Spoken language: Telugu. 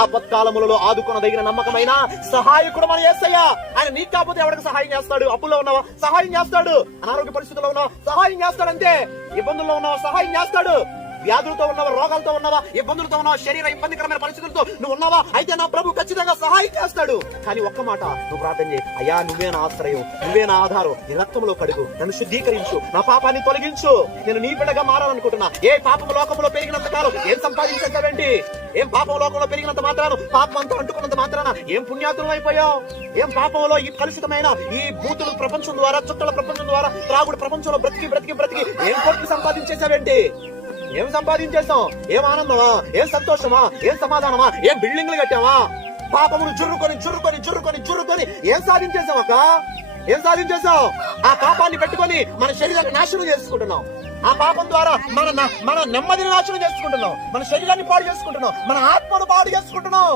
ఆపత్కాలములలో ఆదుకొనదగిన నమ్మకమైన సహాయకుడు మన యేసయ్య. ఆయన నీకు కాకపోతే ఎవరికి సహాయం చేస్తాడు? అప్పుల్లో ఉన్నావా? సహాయం చేస్తాడు. అనారోగ్య పరిస్థితుల్లో ఉన్నావా? సహాయం చేస్తాడంతే. ఇబ్బందుల్లో ఉన్నావా? సహాయం చేస్తాడు. వ్యాధులతో ఉన్నావా? రోగాలతో ఉన్నావా? ఇబ్బందులతో ఉన్నావా? శరీర ఇబ్బందికరమైన పరిస్థితులతో నువ్వు ఉన్నావా? అయితే నా ప్రభు ఖచ్చితంగా సహాయం చేస్తాడు. కానీ ఒక్క మాట నువ్వు ప్రార్థన చేయి, అయ్యా నువ్వే నా ఆశ్రయం, నువ్వే నా ఆధారం, నీ రక్తంలో కడుగు, నన్ను శుద్ధీకరించు, నా పాపాన్ని తొలగించు, నేను నీ బిడ్డగా మారాలనుకుంటున్నా. ఏ పాపం లోకంలో పెరిగినంత కాలం ఏం సంపాదించేస్తావేంటి? ఏం పాపం లోకంలో పెరిగినంత మాత్రాన, పాపం అంతా అంటుకున్నంత మాత్రాన ఏం పుణ్యాతులం అయిపోయావు? ఏం పాపంలో ఈ కలుషితమైన ఈ బూతుల ప్రపంచం ద్వారా, చుట్టల ప్రపంచం ద్వారా, త్రాగుడు ప్రపంచంలో బ్రతికి బ్రతికి బ్రతికి ఏం కోట్లు సంపాదించేసావేంటి? ఏం సంపాదించేస్తాం? ఏం ఆనందమా? ఏం సంతోషమా? ఏం సమాధానమా? ఏం బిల్డింగ్లు కట్టావా? పాపమును జుర్రుకొని జుర్రుకొని జుర్రుకొని జుర్రుకొని ఏం సాధించేసాం అక్క? ఏం సాధించేసాం? ఆ పాపాన్ని పెట్టుకొని మన శరీరాన్ని నాశనం చేసుకుంటున్నాం. ఆ పాపం ద్వారా మన నెమ్మదిని నాశనం చేసుకుంటున్నాం, మన శరీరాన్ని పాడు చేసుకుంటున్నాం, మన ఆత్మను పాడు చేసుకుంటున్నాం.